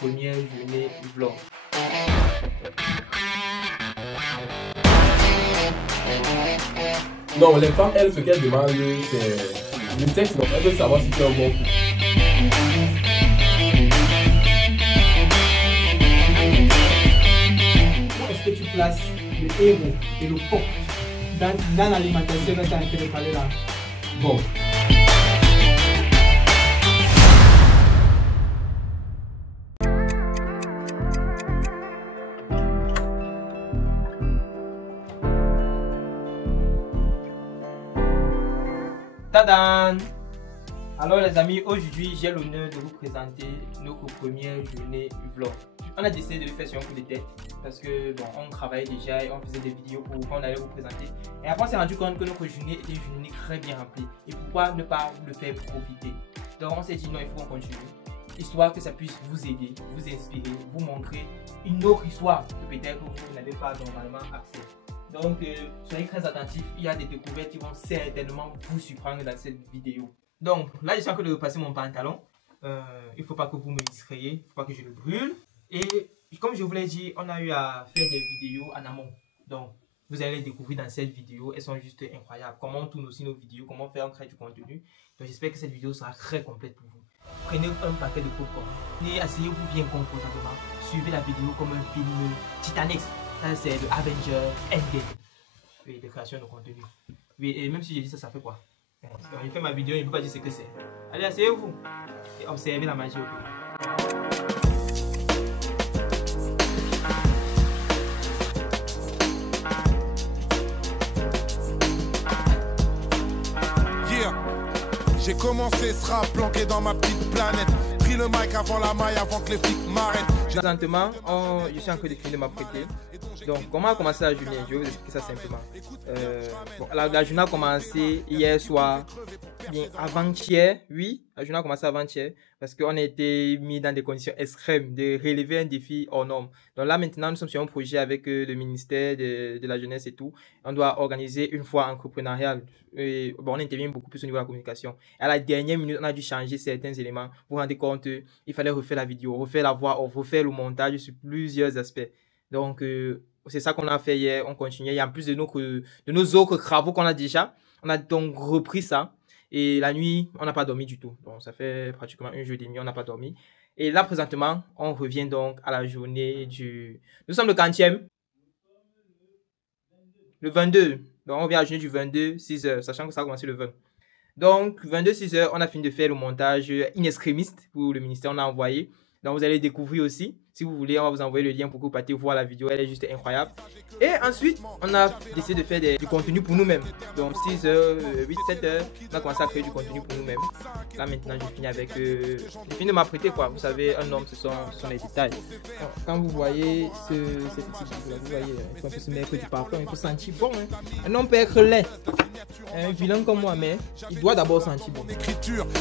première journée vlog. Non, les femmes, elles, ce qu'elles demandent, c'est le sexe. Donc, elles veulent savoir si tu es un bon coup. Où est-ce que tu places le héros et le pop dans l'alimentation dont tu as en train de parler là? Bon. Tadam! Alors les amis, aujourd'hui j'ai l'honneur de vous présenter notre première journée vlog. On a décidé de le faire sur un coup de tête parce que bon, on travaillait déjà et on faisait des vidéos pour qu'on allait vous présenter. Et après on s'est rendu compte que notre journée était une journée très bien remplie. Et pourquoi ne pas vous le faire profiter? Donc on s'est dit non, il faut qu'on continue. Histoire que ça puisse vous aider, vous inspirer, vous montrer une autre histoire que peut-être vous n'avez pas normalement accès. Donc soyez très attentifs, il y a des découvertes qui vont certainement vous surprendre dans cette vidéo. Donc là je suis en train de repasser mon pantalon. Il ne faut pas que vous me distrayez, il ne faut pas que je le brûle. Et comme je vous l'ai dit, on a eu à faire des vidéos en amont. Donc vous allez les découvrir dans cette vidéo, elles sont juste incroyables. Comment on tourne aussi nos vidéos, comment faire on crée du contenu. Donc j'espère que cette vidéo sera très complète pour vous. Prenez un paquet de popcorn et asseyez-vous bien confortablement. Suivez la vidéo comme un film Titanic. Ça c'est le Avenger Endgame. Oui, de création de contenu. Oui, et même si j'ai dit ça, ça fait quoi? J'ai fait ma vidéo, il ne peut pas dire ce que c'est. Allez, asseyez-vous et observez la magie. Yeah. J'ai commencé ce rap planqué dans ma petite planète. Pris le mic avant la maille, avant que les flics m'arrêtent. Présentement, je suis en train de finir de m'apprêter. Donc, comment a commencé la journée? Je vais vous expliquer ça simplement. Bon, la journée a commencé hier soir, bien avant-hier, oui, la journée a commencé avant-hier, parce qu'on a été mis dans des conditions extrêmes de relever un défi hors norme. Donc là, maintenant, nous sommes sur un projet avec le ministère de la Jeunesse et tout. On doit organiser une foire entrepreneuriale. Et, bon, on intervient beaucoup plus au niveau de la communication. Et à la dernière minute, on a dû changer certains éléments. Vous vous rendez compte, il fallait refaire la vidéo, refaire la voix, refaire le montage sur plusieurs aspects. Donc, c'est ça qu'on a fait hier, on continue. Et en plus de nos autres travaux qu'on a déjà, on a donc repris ça. Et la nuit, on n'a pas dormi du tout. Donc, ça fait pratiquement une journée et demi, on n'a pas dormi. Et là, présentement, on revient donc à la journée du... Nous sommes le 40e. Le 22. Donc, on vient à la journée du 22, 6h, sachant que ça a commencé le 20. Donc, 22, 6h, on a fini de faire le montage in extremis pour le ministère, on a envoyé. Donc, vous allez découvrir aussi. Si vous voulez, on va vous envoyer le lien pour que vous partiez voir la vidéo. Elle est juste incroyable. Et ensuite, on a décidé de faire du contenu pour nous-mêmes. Donc, 6h, 8, 7h, on a commencé à créer du contenu pour nous-mêmes. Là, maintenant, je finis avec... je finis de m'apprêter, quoi. Vous savez, un homme, ce sont les détails. Donc, quand vous voyez ces petits bouts-là, vous voyez, il faut un peu se mettre du parfum, il faut sentir bon. Hein. Un homme peut être laid. Un vilain comme moi, mais il doit d'abord sentir bon.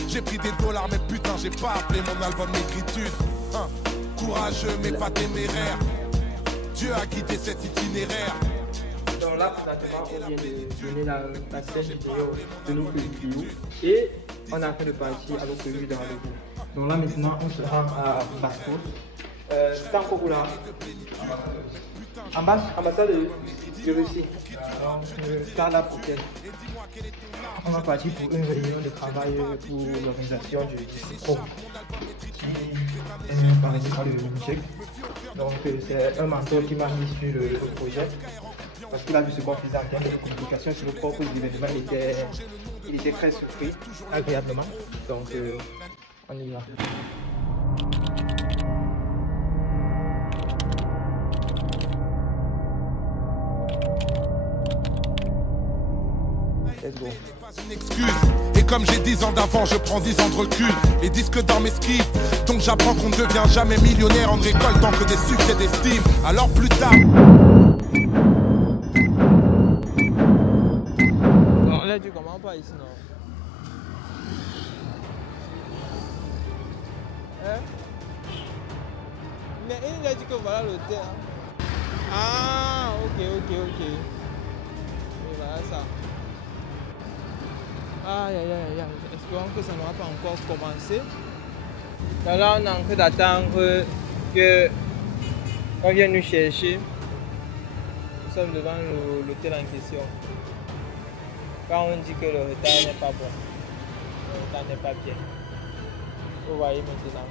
J'ai pris des dollars, mais putain, j'ai pas appelé mon album d'écriture. Courageux mais pas téméraire. Dieu a guidé cet itinéraire. Donc là, présentement, on vient de donner la scène vidéo de notre vidéo. Et on est en train de partir à notre lieu de rendez-vous. Donc là, maintenant, on se rend à Bastos. C'est encore là. Ambassade de Russie. Donc, Carla Poutel. On va partir pour une réunion de travail pour l'organisation du CICRO. Par exemple, le Michel. Donc, c'est un mentor qui m'a mis sur le projet. Parce qu'il a vu ce qu'on faisait en termes de communication sur le propre événement. Il était très surpris, agréablement. Donc, on y va. Let's go. Une excuse. Et comme j'ai 10 ans d'avant, je prends 10 ans de recul. Les disques dans mes skis. Donc j'apprends qu'on ne devient jamais millionnaire en ne récoltant que des succès d'estime. Alors plus tard. Non, là tu commences pas ici, non? Hein? Mais il a dit que voilà l'hôtel. Ah, ok. Et voilà ça. Aïe, espérons que ça n'aura pas encore commencé. Donc là, on est en train d'attendre qu'on vient nous chercher. Nous sommes devant l'hôtel en question. Quand on dit que le retard n'est pas bon, le retard n'est pas bien. Vous voyez maintenant.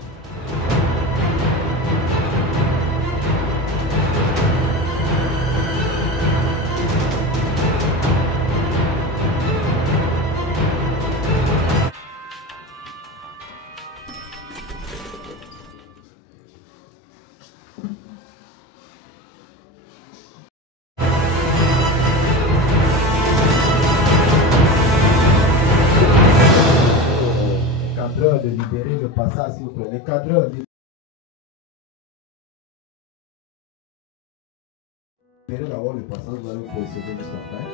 De libérer le passage, s'il vous plaît. Les cadreurs, libérez d'abord le passage, vous allez procéder juste après.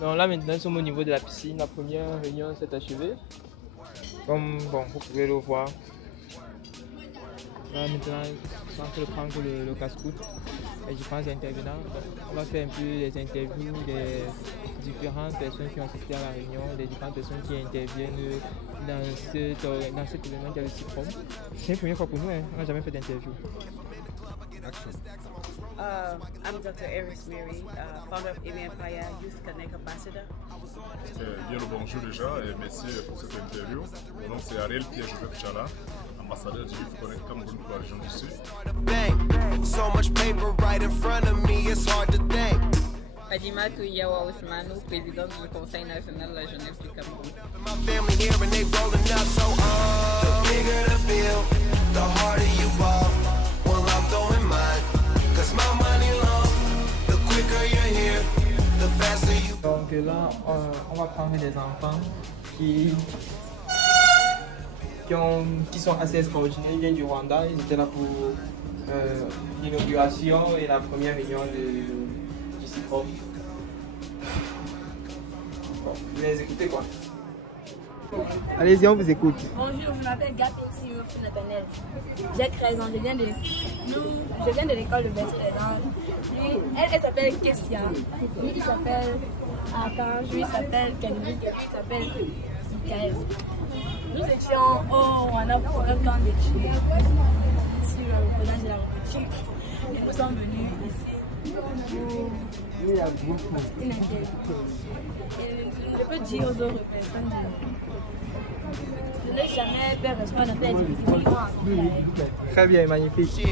Donc là maintenant nous sommes au niveau de la piscine, la première réunion s'est achevée. Comme bon, vous pouvez le voir. Là maintenant je suis en train de prendre le casse-croûte et différents intervenants. Donc, on va faire un peu les interviews des différentes personnes qui ont assisté à la réunion, des différentes personnes qui interviennent dans cet événement qui a le CIPROM. C'est une première fois pour nous, hein. On n'a jamais fait d'interview. I'm Dr. Eris Mary, founder of Amy Empire, Youth Connect Ambassador. Bien le bonjour déjà et merci pour cette interview. Mon nom c'est Ariel Pierre-Joseph Chala, ambassadeur du Youth Connect Cameroun pour la région du Sud. Fadima Touyawa Ousmanou, présidente du Conseil national de la jeunesse du Cameroun. Donc là, on va prendre des enfants qui sont assez extraordinaires. Ils viennent du Rwanda, ils étaient là pour l'inauguration et la première réunion du CIPROM. Bon, vous les écoutez quoi? Allez-y, on vous écoute. Bonjour, je m'appelle Gapeti Nathaniel. J'ai 13 ans, je viens de l'école de Bercy-les-Anges. Elle s'appelle Kessia, lui il s'appelle Archange, lui il s'appelle Kendrick, lui il s'appelle Mikael. Nous étions au Rwanda pour un camp d'études sur le collège de la République et nous sommes venus ici pour une interview. Je peux dire aux autres personnes, je n'ai jamais fait respect de faire des. Très bien, magnifique.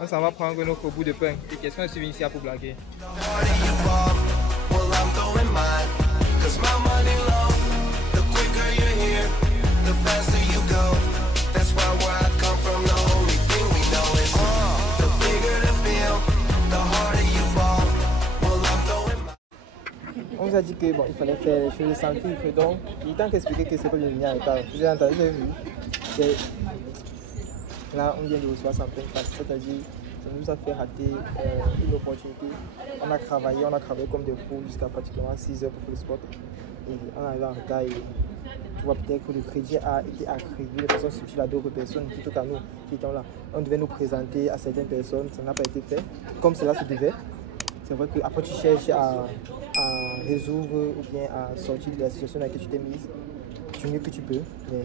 On s'en va prendre notre bout de pain. Les questions sont ici pour blaguer. On nous a dit que bon, il fallait faire les choses sans filtre, donc il est temps d'expliquer que c'est pas le lumière. Vous avez entendu, vous avez vu. Là, on vient de recevoir 100 places, c'est-à-dire ça nous a fait rater une opportunité. On a travaillé comme des fous jusqu'à pratiquement 6 heures pour faire le sport. Et on arrive en retard et tu vois peut-être que le crédit a été attribué de façon subtile à d'autres personnes plutôt qu'à nous qui étions là. On devait nous présenter à certaines personnes, ça n'a pas été fait comme cela se devait. C'est vrai qu'après tu cherches à résoudre ou bien à sortir de la situation dans laquelle tu t'es mise du mieux que tu peux, mais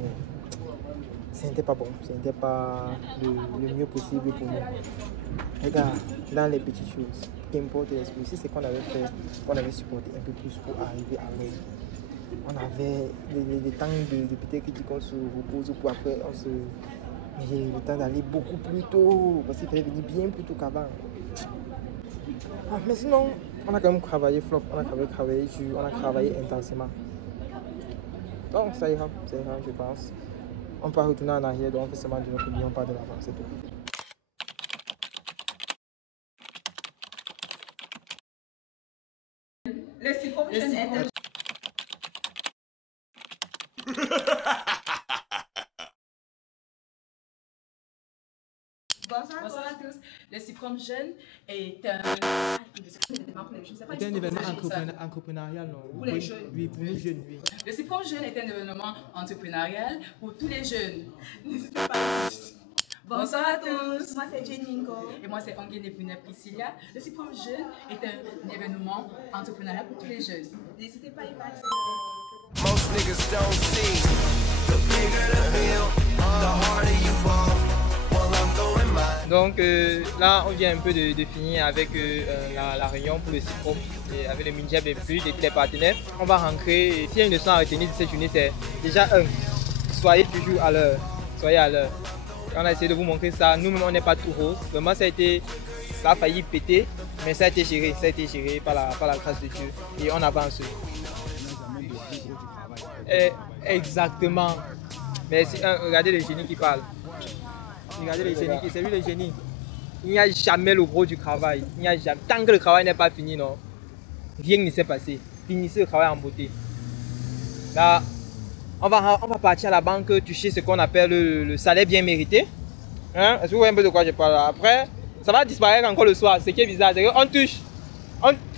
ce n'était pas bon, ce n'était pas le mieux possible pour nous. Regarde, dans les petites choses, qu'importe l'esprit, si c'est qu'on avait fait, qu'on avait supporté un peu plus pour arriver à l'aide. On avait les temps de peut-être qu'on se repose ou pour après J'ai eu le temps d'aller beaucoup plus tôt, parce qu'il fallait venir bien plus tôt qu'avant. Ah, mais sinon, on a quand même travaillé flop, on a quand même travaillé dur, on a travaillé intensément. Donc ça ira, je pense. On peut retourner en arrière, donc on fait seulement de notre vie, on part de l'avant, c'est tout. Le cyprome jeune est Bonsoir à tous. Le cyprome jeune est un événement entrepreneurial, non? Pour les jeunes. Oui, pour les jeunes, oui. Le cyprome jeune est un événement entrepreneurial pour tous les jeunes. N'hésitez pas. Bonsoir à tous. Moi c'est Jeninko. Et moi c'est Angélique Punet Priscilla. Le cyprome jeune est un événement entrepreneurial pour tous les jeunes. N'hésitez pas à y participer. Most niggas don't see the bigger the bill, the harder you fall. Donc là, on vient un peu de finir avec la réunion pour le cyprome et avec le Minjab et plus et tous les partenaires. On va rentrer et s'il y a une leçon à retenir de cette journée, c'est déjà soyez toujours à l'heure. Soyez à l'heure. On a essayé de vous montrer ça. Nous-mêmes, on n'est pas tout rose. Vraiment, ça a failli péter, mais ça a été géré par la grâce de Dieu et on avance. Exactement. Mais regardez le génie qui parle. Regardez le génie, c'est lui le génie. Il n'y a jamais le gros du travail. Il n'y a jamais. Tant que le travail n'est pas fini, non, rien ne s'est passé. Finissez le travail en beauté. Là, on va partir à la banque toucher ce qu'on appelle le salaire bien mérité. Hein? Est-ce que vous voyez un peu de quoi je parle là? Après, ça va disparaître encore le soir. Ce qui est bizarre, c'est qu'on touche.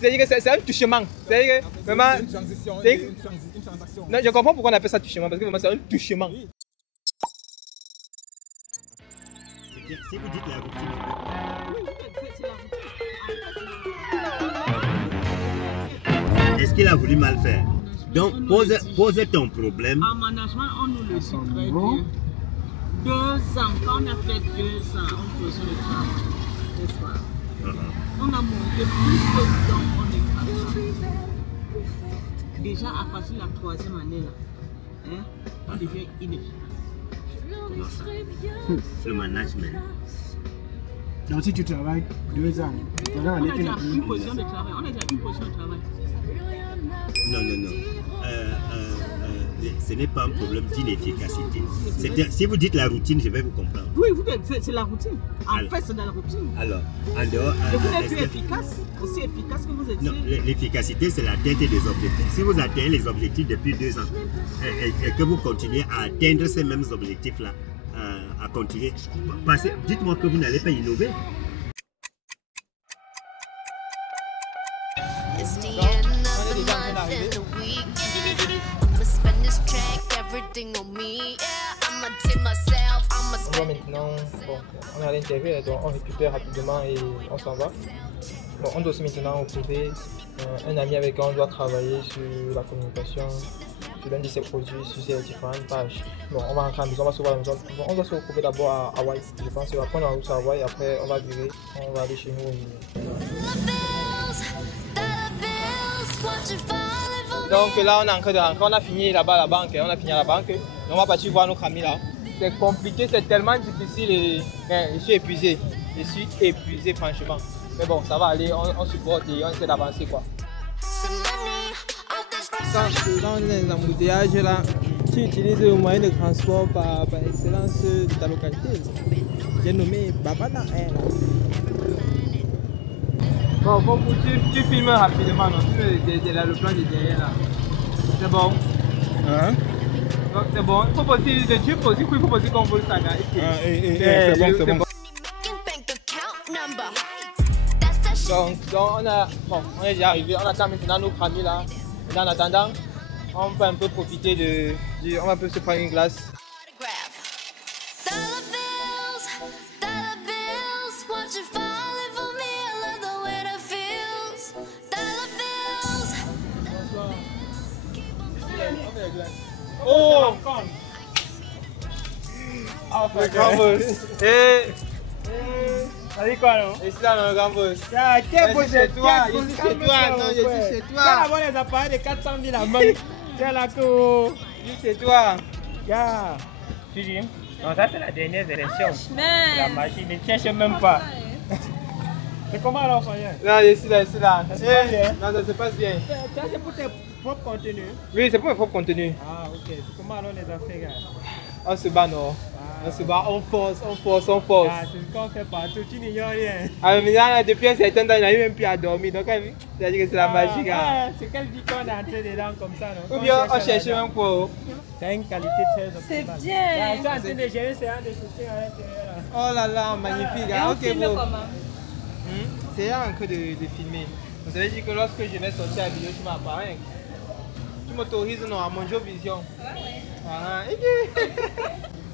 C'est-à-dire que c'est un touchement. C'est-à-dire que vraiment. Une transaction. Non, je comprends pourquoi on appelle ça touchement, parce que vraiment c'est un touchement. Si vous dites la routine, est-ce qu'il a voulu mal faire? Donc pose ton problème. En management, on nous le dit très bien. 2 ans, quand on a fait 2 ans, on faisait le travail. N'est-ce pas? On a monté plus de temps, on est capable. Déjà à partir de la 3e année, là, hein, on devient inefficace. Le management. Donc si tu travailles 2 ans, on a déjà une position de travail. Non. Ce n'est pas un problème d'inefficacité. Si vous dites la routine, je vais vous comprendre. Oui, c'est la routine. En fait, c'est dans la routine. Alors, en dehors... vous n'êtes plus efficace, aussi efficace que vous étiez. Non, l'efficacité, c'est l'atteinte des objectifs. Si vous atteignez les objectifs depuis 2 ans et que vous continuez à atteindre ces mêmes objectifs-là, à continuer, dites-moi que vous n'allez pas innover. On va maintenant, on est à l'intérieur, donc on récupère rapidement et on s'en va. Bon, on doit aussi maintenant retrouver un ami avec qui on doit travailler sur la communication, sur l'un de ses produits, sur ses différentes pages. Bon, on va rentrer à la maison, on va se voir à la maison. Bon, on doit se retrouver d'abord à Hawaï. Je pense qu'on va prendre la route à Hawaï, après on va virer, on va aller chez nous. Donc là, on est en train de rentrer, on a fini là-bas à la banque, on va partir voir nos amis là. C'est compliqué, c'est tellement difficile et je suis épuisé franchement. Mais bon, ça va aller, on supporte et on essaie d'avancer quoi. Quand on est dans les embouteillages là, tu utilises le moyen de transport par excellence de ta localité. J'ai nommé Babana Air. Bon, tu filmes rapidement, non? Le plan de derrière là. C'est bon? Hein? Donc c'est bon. Il faut poser le tube aussi, il faut poser qu'on veut le saga. C'est bon. Donc on est déjà arrivé, on attend maintenant nos amis là. Et en attendant, on peut un peu profiter on va un peu se prendre une glace. Oh! Gambos! Ça dit quoi non? Et c'est là le Gambos. Je suis chez toi. Tiens là-bas les appareils de 400 000 à main. Tiens là que. Je suis chez toi. Gars. Tu dis? Non, ça c'est la dernière version. Mais... La magie, ne cherche même pas. C'est comment alors, Fayette? Non, je suis là. Non, ça se passe bien. Ça c'est pour tes propres contenus? Oui, c'est pour mes propres contenus. Ah, ok. C'est comment alors les affaires, gars? On se bat, non? On se bat, on force. Ah, c'est ce qu'on fait partout, tu n'ignores rien. Ah, mais là, depuis un certain temps, il n'a même plus à dormir. Donc, c'est-à-dire que c'est la magie, gars. C'est quelle vie qu'on est entré dedans comme ça, non? Ou bien, on cherche même quoi? C'est une qualité très optimale. C'est bien. Je suis en train de gérer une séance de shooting à l'intérieur. Oh là là, magnifique, gars. Ok, bon. C'est en train de filmer. Vous avez dit que lorsque je vais sortir la vidéo, tu m'apparais. Tu m'autorises non à mon jeu vision.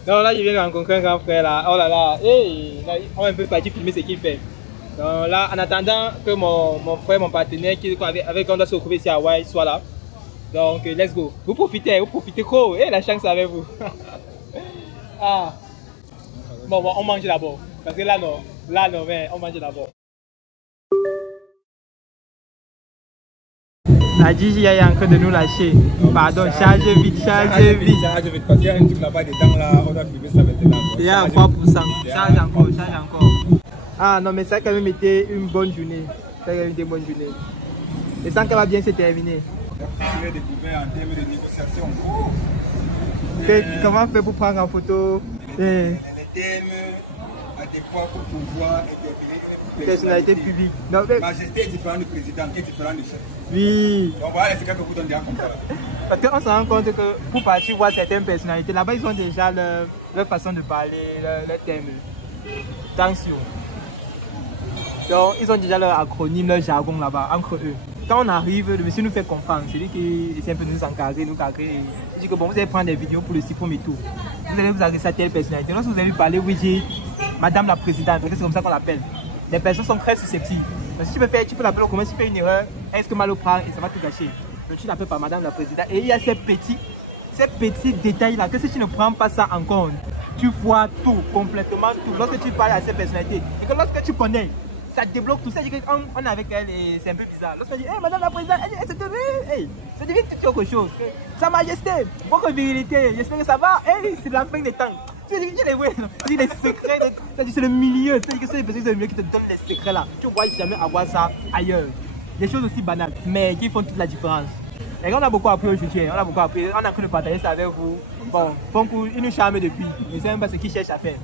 Donc là, je viens de rencontrer un grand frère là. Oh là là, hey, là, on est un peu parti filmer ce qu'il fait. Donc là, en attendant que mon frère, mon partenaire, avec qui on doit se retrouver ici à Hawaï, soit là. Donc, let's go. Vous profitez trop. Et la chance avec vous. Ah. Bon, on mange d'abord. Parce que là, non, mais on mange d'abord. La Gigi est en train de nous lâcher. Pardon, charge vite. Charge vite, parce qu'il y a un truc là-bas dedans, là, on doit filmer ça maintenant. Il y a 3%. Charge encore. Ah non, mais ça a quand même été une bonne journée. Et ça va bien se terminer. J'ai découvert en termes de négociation. Comment on fait pour prendre en photo? Les thèmes adéquats pour pouvoir interpeller une personnalité publique. Majesté est différente du président, qui est différent du chef. Oui. Donc voilà les secrets que vous donnez comme ça. Parce qu'on se rend compte que pour partir voir certaines personnalités, là-bas ils ont déjà leur façon de parler, leur thème. Tension. Donc ils ont déjà leur acronyme, leur jargon là-bas, entre eux. Quand on arrive, le monsieur nous fait comprendre, c'est lui qui essaie un peu de nous encadrer, nous cadrer. Il dit que bon, vous allez prendre des vidéos pour le site premier tour. Vous allez vous adresser à telle personnalité. Lorsque vous allez parler, oui, j'ai Madame la Présidente, c'est comme ça qu'on l'appelle. Les personnes sont très susceptibles. Donc, si tu peux l'appeler au commun, si tu fais une erreur, est-ce que mal au prend et ça va tout gâcher. Donc tu l'appelles par Madame la Présidente. Et il y a ces petits détails-là, que si tu ne prends pas ça en compte, tu vois tout, complètement tout. Lorsque tu parles à ces personnalités, et que lorsque tu connais, ça débloque tout ça. On est avec elle et c'est un peu bizarre. Lorsqu'on dit, hey, Madame la Présidente, ça devient tout autre chose. Sa Majesté, votre virilité, j'espère que ça va. Hey, c'est la fin des temps. Tu dis les secrets, c'est le milieu. C'est les personnes du milieu qui te donnent les secrets là. Tu ne vois jamais avoir ça ailleurs. Des choses aussi banales, mais qui font toute la différence. Et on a beaucoup appris aujourd'hui, on a cru de partager ça avec vous. Bon, Fonkou, il nous charme depuis. Je ne sais même pas ce qu'il cherche à faire.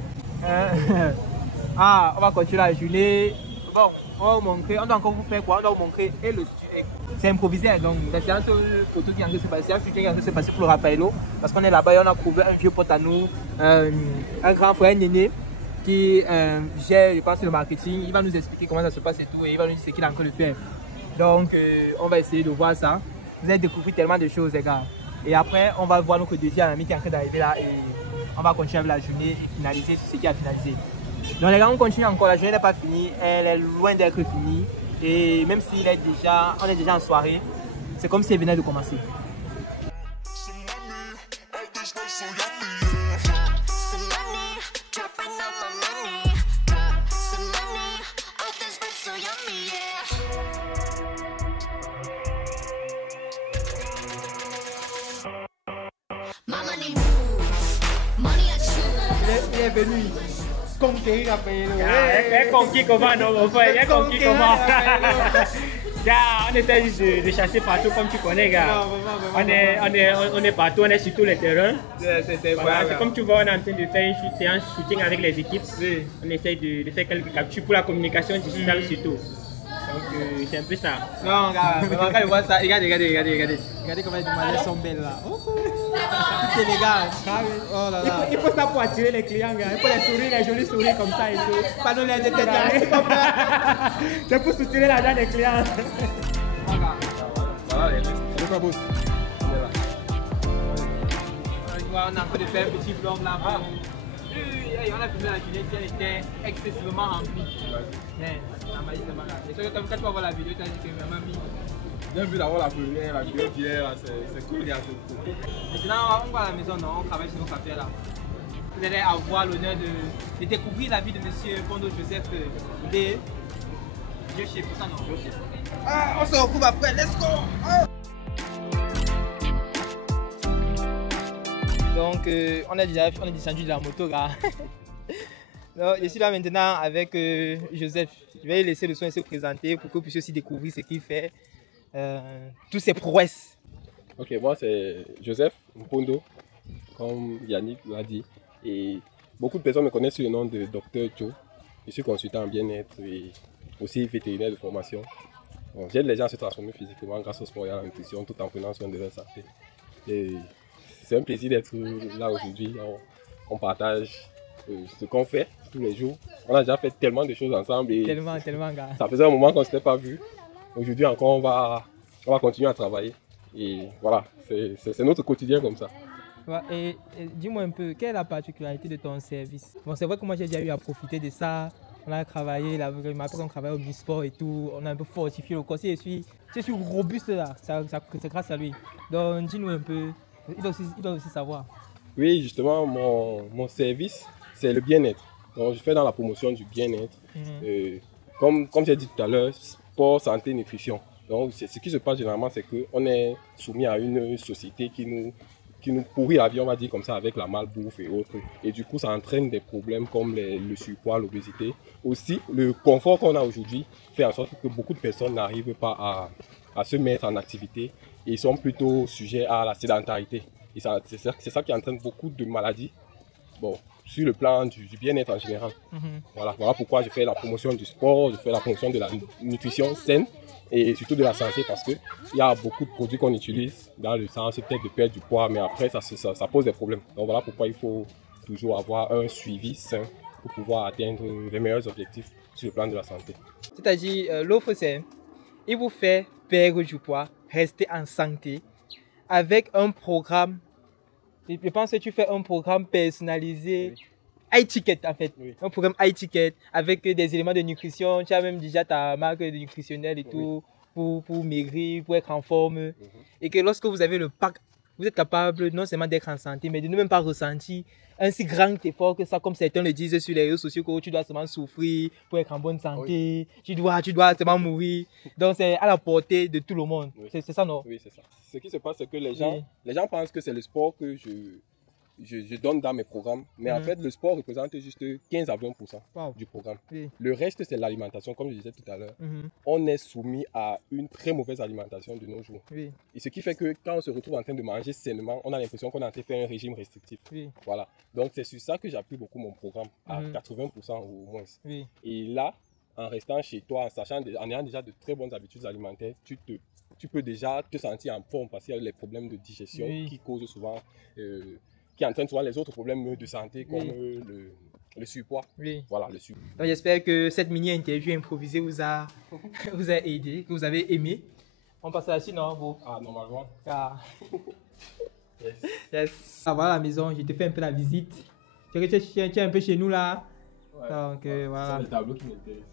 On va continuer la journée. Bon, on va vous montrer, on doit encore vous faire quoi? On doit vous montrer et le c'est improvisé, donc la séance photo qui est en train de se passer, un shooting qui est en train de se passer pour le Raffaello, parce qu'on est là-bas et on a trouvé un vieux pote à nous, un grand frère Néné, qui gère, je pense, le marketing. Il va nous expliquer comment ça se passe et tout, et il va nous dire ce qu'il est en train de faire. Donc, on va essayer de voir ça. Vous allez découvrir tellement de choses, les gars. Et après, on va voir notre deuxième ami qui est en train d'arriver là, et on va continuer avec la journée et finaliser ce qui a finalisé. Donc les gars, on continue encore, la journée n'est pas finie, elle est loin d'être finie. Et même si on est déjà en soirée, c'est comme si elle venait de commencer. Il est venu conquérir Raffaello. Il a conquis comment, non, mon frère? Il a conquis comment? Gars, on était juste de chasser partout comme tu connais, gars. On est partout, on est sur tous les terrains. C'est comme tu vois, on est en train de faire une séance shooting avec les équipes. On essaye de faire quelques captures pour la communication digitale surtout. Donc c'est un peu ça. Non, regarde, quand je vois ça, regardez. Regardez comment les malaises sont belles là. Toutes les gars. Oh là là. Il faut ça pour attirer les clients, gars. Il faut les sourires, les jolis sourires comme ça et tout. Pas nous les détails. C'est pour soutenir l'argent des clients. C'est quoi, boss? On a un peu de faire un petit vlog là-bas. On a filmé la journée si elle était excessivement remplie. Mais la magie c'est pas grave. Et quand tu vas voir la vidéo, tu as dit que vraiment mis. J'ai vu d'abord la première, la vidéo d'hier, c'est cool, il y a tout. Maintenant on va à la maison, non, on travaille sur nos affaires là. Vous allez avoir l'honneur de découvrir la vie de monsieur Kondo Joseph D. Dieu chef, pour ça non. On se retrouve après, let's go! Donc Donc, on est descendu de la moto là. Donc, je suis là maintenant avec Joseph. Je vais lui laisser le soin de se présenter pour que vous puissiez aussi découvrir ce qu'il fait, toutes ses prouesses. Ok, moi c'est Joseph Mpondo, comme Yannick l'a dit. Et beaucoup de personnes me connaissent sous le nom de Dr Joe. Je suis consultant en bien-être et aussi vétérinaire de formation. Bon, j'aide les gens à se transformer physiquement grâce au sport et à la nutrition tout en prenant soin de leur santé. Et c'est un plaisir d'être là aujourd'hui. On partage ce qu'on fait tous les jours. On a déjà fait tellement de choses ensemble et tellement, gars. Ça faisait un moment qu'on ne s'était pas vu. Aujourd'hui encore, on va continuer à travailler. Et voilà, c'est notre quotidien comme ça. Et dis-moi un peu, quelle est la particularité de ton service? Bon, c'est vrai que moi j'ai déjà eu à profiter de ça. On a travaillé, après on travaille au Bisport et tout, on a un peu fortifié le corps. Je suis robuste là, c'est grâce à lui. Donc dis-nous un peu, il doit aussi savoir. Oui, justement, mon service, c'est le bien-être. Donc je fais dans la promotion du bien-être. Comme j'ai dit tout à l'heure, sport, santé, nutrition. Donc ce qui se passe généralement, c'est qu'on est soumis à une société qui nous pourrit la vie, on va dire comme ça, avec la malbouffe et autres. Et du coup, ça entraîne des problèmes comme le surpoids, l'obésité. Aussi, le confort qu'on a aujourd'hui fait en sorte que beaucoup de personnes n'arrivent pas à se mettre en activité et sont plutôt sujets à la sédentarité. Et c'est ça qui entraîne beaucoup de maladies, bon, sur le plan du bien-être en général. Voilà pourquoi je fais la promotion du sport, je fais la promotion de la nutrition saine et surtout de la santé, parce qu'il y a beaucoup de produits qu'on utilise dans le sens peut-être de perdre du poids, mais après ça pose des problèmes. Donc voilà pourquoi il faut toujours avoir un suivi sain pour pouvoir atteindre les meilleurs objectifs sur le plan de la santé. C'est-à-dire, l'offre c'est, il vous fait perdre du poids, rester en santé, avec un programme. Je pense que tu fais un programme personnalisé, high-ticket en fait, un programme high-ticket avec des éléments de nutrition. Tu as même déjà ta marque de nutritionnelle et tout pour maigrir, pour être en forme. Et que lorsque vous avez le pack, vous êtes capable non seulement d'être en santé, mais de ne même pas ressentir un si grand effort que ça, comme certains le disent sur les réseaux sociaux, que tu dois seulement souffrir pour être en bonne santé, tu dois seulement mourir. Donc c'est à la portée de tout le monde. C'est ça, non? Oui, c'est ça. Ce qui se passe, c'est que les gens pensent que c'est le sport que je donne dans mes programmes, mais en fait le sport représente juste 15 à 20% du programme. Le reste c'est l'alimentation, comme je disais tout à l'heure. On est soumis à une très mauvaise alimentation de nos jours. Et ce qui fait que quand on se retrouve en train de manger sainement, on a l'impression qu'on est en train de faire un régime restrictif. Voilà. Donc c'est sur ça que j'appuie beaucoup mon programme, à 80% au moins. Et là, en restant chez toi, en ayant déjà de très bonnes habitudes alimentaires, tu peux déjà te sentir en forme, parce qu'il y a les problèmes de digestion qui causent souvent qui entraîne souvent les autres problèmes de santé comme le surpoids. Voilà, le surpoids. Donc j'espère que cette mini-interview improvisée vous a aidé, que vous avez aimé. On passe à la suite, non, vous? Ah, normalement. Yes. Ah, voilà la maison, je te fais un peu la visite. Tu es un peu chez nous là. Donc voilà. C'est le tableau qui m'intéresse.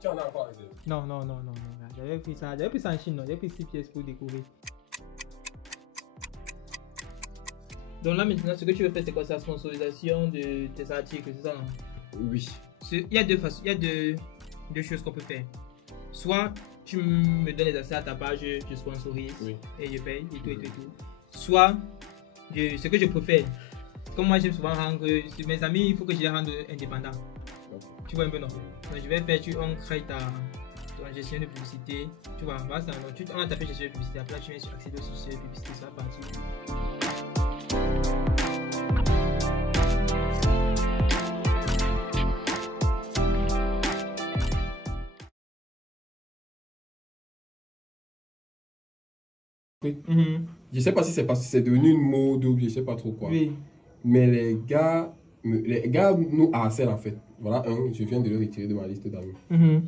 Tu en as encore réservé? Non. J'avais pris ça en Chine, j'avais pris 6 pièces pour découvrir. Donc là maintenant, ce que tu veux faire, c'est quoi? C'est la sponsorisation de tes articles, c'est ça, non? Oui. Il y a deux choses qu'on peut faire. Soit tu me donnes les accès à ta page, je sponsorise et je paye et tout. Soit, ce que je préfère, comme moi j'aime souvent rendre mes amis, il faut que je les rende indépendants. Tu vois un peu, non? Donc je vais faire, on crée ta gestion de publicité. Tu vois, voilà, on a tapé gestion de publicité, après tu viens sur accéder au gestion de publicité, ça va partir. Je sais pas si c'est devenu une mode ou je sais pas trop quoi. Mais les gars nous harcèlent en fait. Voilà, je viens de le retirer de ma liste d'amis.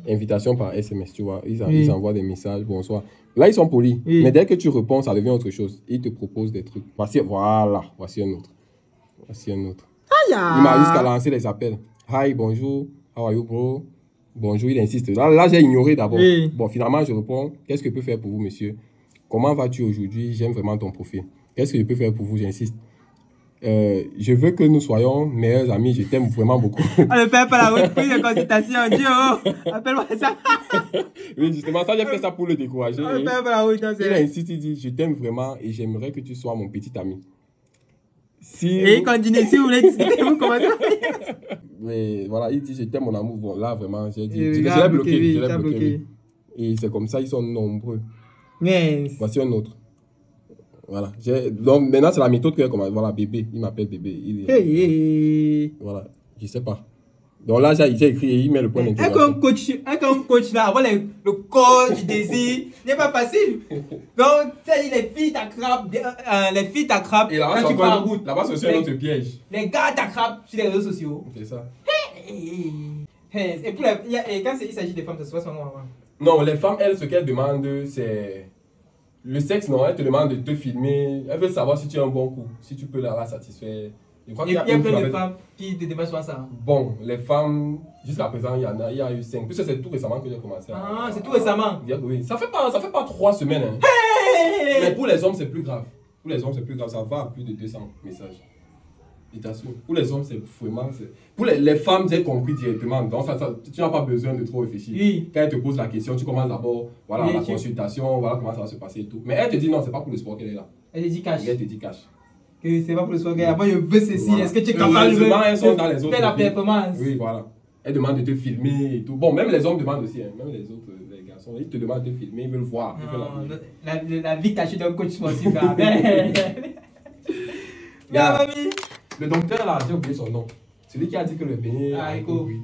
Invitation par SMS, tu vois. Ils envoient des messages, bonsoir. Là, ils sont polis. Mais dès que tu réponds, ça devient autre chose. Ils te proposent des trucs. Voici un autre. Il m'a jusqu'à lancer les appels. Hi, bonjour. How are you, bro? Bonjour, il insiste. Là j'ai ignoré d'abord. Bon, finalement, je réponds. Qu'est-ce que je peux faire pour vous, monsieur? Comment vas-tu aujourd'hui? J'aime vraiment ton profil. Qu'est-ce que je peux faire pour vous? J'insiste. Je veux que nous soyons meilleurs amis. Je t'aime vraiment beaucoup. On ne fait pas la route, prise de consultation. Dieu, appelle-moi ça. Oui, justement, ça, j'ai fait ça pour le décourager. On ne fait pas la route. Il insiste, il dit, je t'aime vraiment et j'aimerais que tu sois mon petit ami. Et il continue, si vous voulez discuter, vous commencez. Mais voilà, il dit, je t'aime mon amour. Bon, là, vraiment, j'ai dit, je l'ai bloqué. Et c'est comme ça, ils sont nombreux. Mais... Voici un autre. Voilà. Donc maintenant, c'est la méthode que voilà, bébé. Il m'appelle bébé. Voilà. Je sais pas. Donc là, j'ai écrit et il met le point d'interrogation. Un coach là, avoir le corps du désir n'est pas facile. Donc, les filles t'attrapent. Et là-bas, c'est en route. Là-bas, c'est un autre piège. Les gars t'attrapent sur les réseaux sociaux. C'est ça. Et quand il s'agit des femmes, ça se passe comment? Non, les femmes, elles, ce qu'elles demandent, c'est... Le sexe, non, elle te demande de te filmer. Elle veut savoir si tu as un bon coup, si tu peux la satisfaire. Je crois qu'il y a plein de femmes qui te demandent souvent ça. Bon, les femmes, jusqu'à présent, il y a eu 5. Puisque c'est tout récemment que j'ai commencé. Ah, c'est tout récemment? Oui, ça fait pas 3 semaines. Hein. Mais pour les hommes, c'est plus grave. Pour les hommes, c'est plus grave. Ça va à plus de 200 messages. Pour les hommes, c'est vraiment... Pour les femmes, j'ai compris directement. Donc, tu n'as pas besoin de trop réfléchir. Oui. Quand elle te pose la question, tu commences d'abord, voilà, la consultation, voilà comment ça va se passer et tout. Mais elle te dit non, c'est pas pour le sport qu'elle est là. Elle te dit cash. Elle te dit cash. Que c'est pas pour le sport qu'elle est là. Moi, je veux ceci. Voilà. Est-ce que tu es capable de faire la performance? Oui, voilà. Elle demande de te filmer et tout. Bon, même les hommes demandent aussi. Hein. Même les autres, les garçons, ils te demandent de te filmer, ils veulent voir. La vie cachée d'un coach sportif. Le docteur là, j'ai oublié son nom. Celui qui a dit que le beignet, il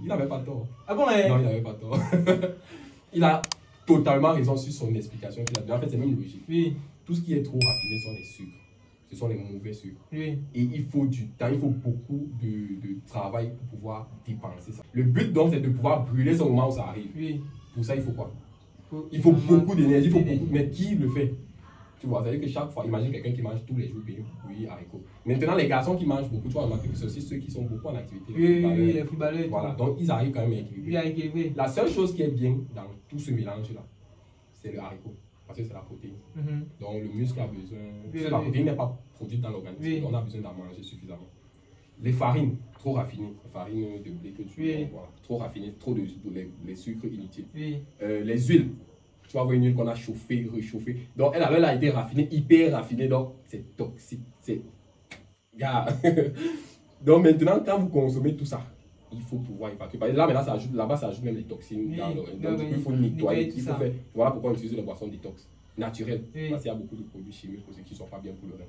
n'avait pas tort. Ah bon? Non, il n'avait pas tort. Il a totalement raison sur son explication qu'il a donnée. En fait, c'est même logique. Oui. Tout ce qui est trop raffiné sont les sucres. Ce sont les mauvais sucres. Oui. Et il faut du temps, il faut beaucoup de travail pour pouvoir dépenser ça. Le but donc, c'est de pouvoir brûler ce moment où ça arrive. Oui. Pour ça, il faut quoi? Il faut beaucoup d'énergie, il faut beaucoup. Mais qui le fait? Tu vois, c'est-à-dire que chaque fois, imagine quelqu'un qui mange tous les jours bouillis, haricots. Maintenant, les garçons qui mangent beaucoup, tu vois, c'est aussi ceux qui sont beaucoup en activité. Oui, les footballeurs. Voilà, donc ils arrivent quand même à équilibrer. La seule chose qui est bien dans tout ce mélange-là, c'est le haricot. Parce que c'est la protéine. Donc le muscle a besoin. La protéine n'est pas produite dans l'organisme, on a besoin d'en manger suffisamment. Les farines, trop raffinées. Les farines de blé que tu vois, trop raffinées, trop de les sucres inutiles. Les huiles. Tu vas voir une huile qu'on a chauffée, réchauffée. Donc, elle a été raffinée, hyper raffinée. Donc, c'est toxique. C'est... Gars. Donc, maintenant, quand vous consommez tout ça, il faut pouvoir évacuer. Là, maintenant, là-bas, ça ajoute même les toxines. Donc, il faut nettoyer. Il faut faire... Voilà pourquoi on utilise les boissons détox naturelles. Parce qu'il y a beaucoup de produits chimiques aussi qui ne sont pas bien pour le rein.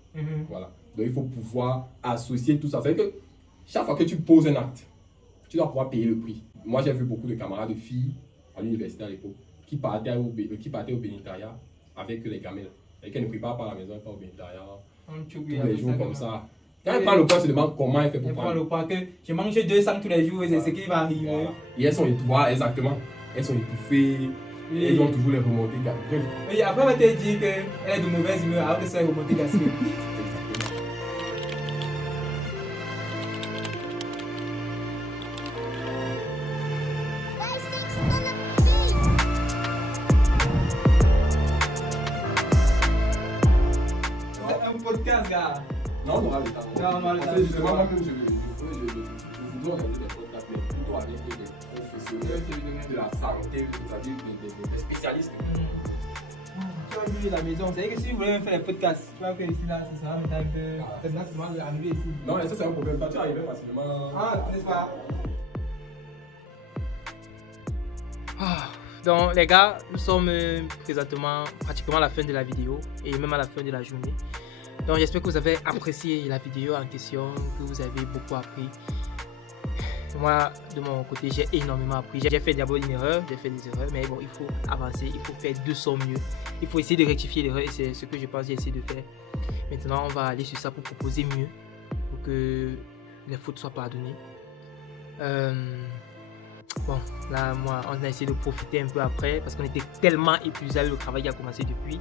Voilà. Donc, il faut pouvoir associer tout ça. C'est-à-dire que chaque fois que tu poses un acte, tu dois pouvoir payer le prix. Moi, j'ai vu beaucoup de camarades de filles à l'université à l'époque qui partaient au bénitariat avec les gamelles. Et qu'elles ne préparent pas à la maison, pas au bénitariat. Tous les jours comme ça. Quand elle prend le poids, elle se demande comment elle fait pour prendre le poids. Que je mange 200 tous les jours et c'est ce qui va arriver. Voilà. Et elles sont étouffées, exactement. Elles sont étouffées. Et elles ont toujours les remontées. Bref. Et après, on va te dire qu'elle est de mauvaise humeur alors que c'est remontée gastrique. Podcast, gars. Non, on aura le temps. Non, justement, moi, je voudrais organiser des podcasts, mais plutôt avec des professionnels de la santé, c'est-à-dire des spécialistes. Tu vas vivre à la maison. C'est-à-dire que si vous voulez faire des podcasts, tu vas faire ici, là, ça sera un peu. Là, c'est vraiment arriver ici. Non, mais ça, c'est un problème. Quand tu arrives facilement. Ah, n'est-ce pas? Donc, les gars, nous sommes présentement pratiquement à la fin de la vidéo et même à la fin de la journée. Donc j'espère que vous avez apprécié la vidéo en question, que vous avez beaucoup appris. Moi, de mon côté, j'ai énormément appris. J'ai fait d'abord une erreur, j'ai fait des erreurs, mais bon, il faut avancer, il faut faire de son mieux. Il faut essayer de rectifier l'erreur et c'est ce que je pense que j'ai essayé de faire. Maintenant, on va aller sur ça pour proposer mieux, pour que les fautes soient pardonnées. Bon, là, moi, on a essayé de profiter un peu après parce qu'on était tellement épuisé, le travail a commencé depuis.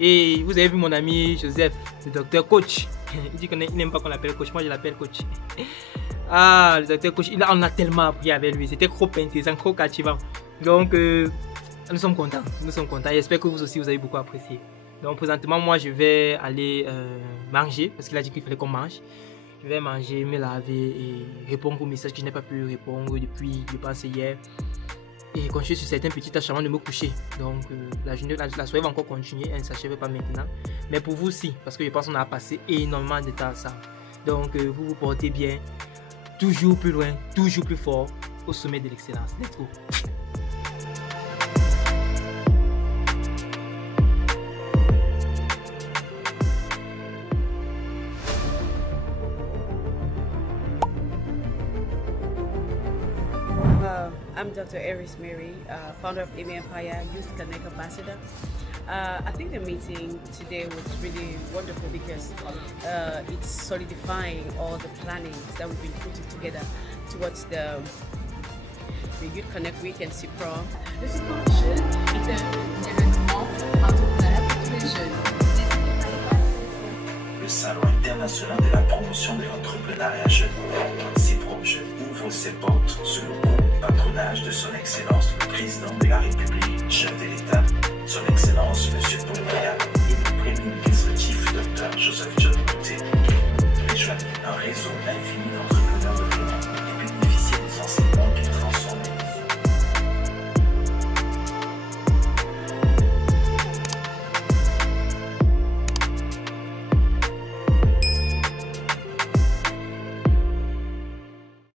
Et vous avez vu mon ami Joseph, le docteur coach. Il dit qu'il n'aime pas qu'on l'appelle coach, moi je l'appelle coach. Ah, le docteur coach, on a tellement appris avec lui, c'était trop intéressant, trop captivant. Donc, nous sommes contents, J'espère que vous aussi, vous avez beaucoup apprécié. Donc, présentement, moi je vais aller manger parce qu'il a dit qu'il fallait qu'on mange. Je vais manger, me laver et répondre aux messages que je n'ai pas pu répondre depuis, je pense, hier. Et continuer sur certaines petites tâches avant de me coucher. Donc la soirée va encore continuer, elle ne s'achève pas maintenant. Mais pour vous aussi, parce que je pense qu'on a passé énormément de temps à ça. Donc vous vous portez bien, toujours plus loin, toujours plus fort, au sommet de l'excellence. Let's go! I'm Dr. Eris Mary, founder of AMA Empire, Youth Connect Ambassador. I think the meeting today was really wonderful because it's solidifying all the plannings that we've been putting together towards the Youth Connect Week and CIPROM. Le CIPROM Jeune est un événement entrepreneur pour tous les jeunes. Le Salon international de la promotion de l'entrepreneuriat jeune, CIPROM Jeune, ouvre ses portes sous le haut patronage de son Excellence le Président de la République, chef de l'État, son Excellence M. Paul Biya et le Premier ministre Dr. Joseph John Butté, qui rejoignent un réseau infini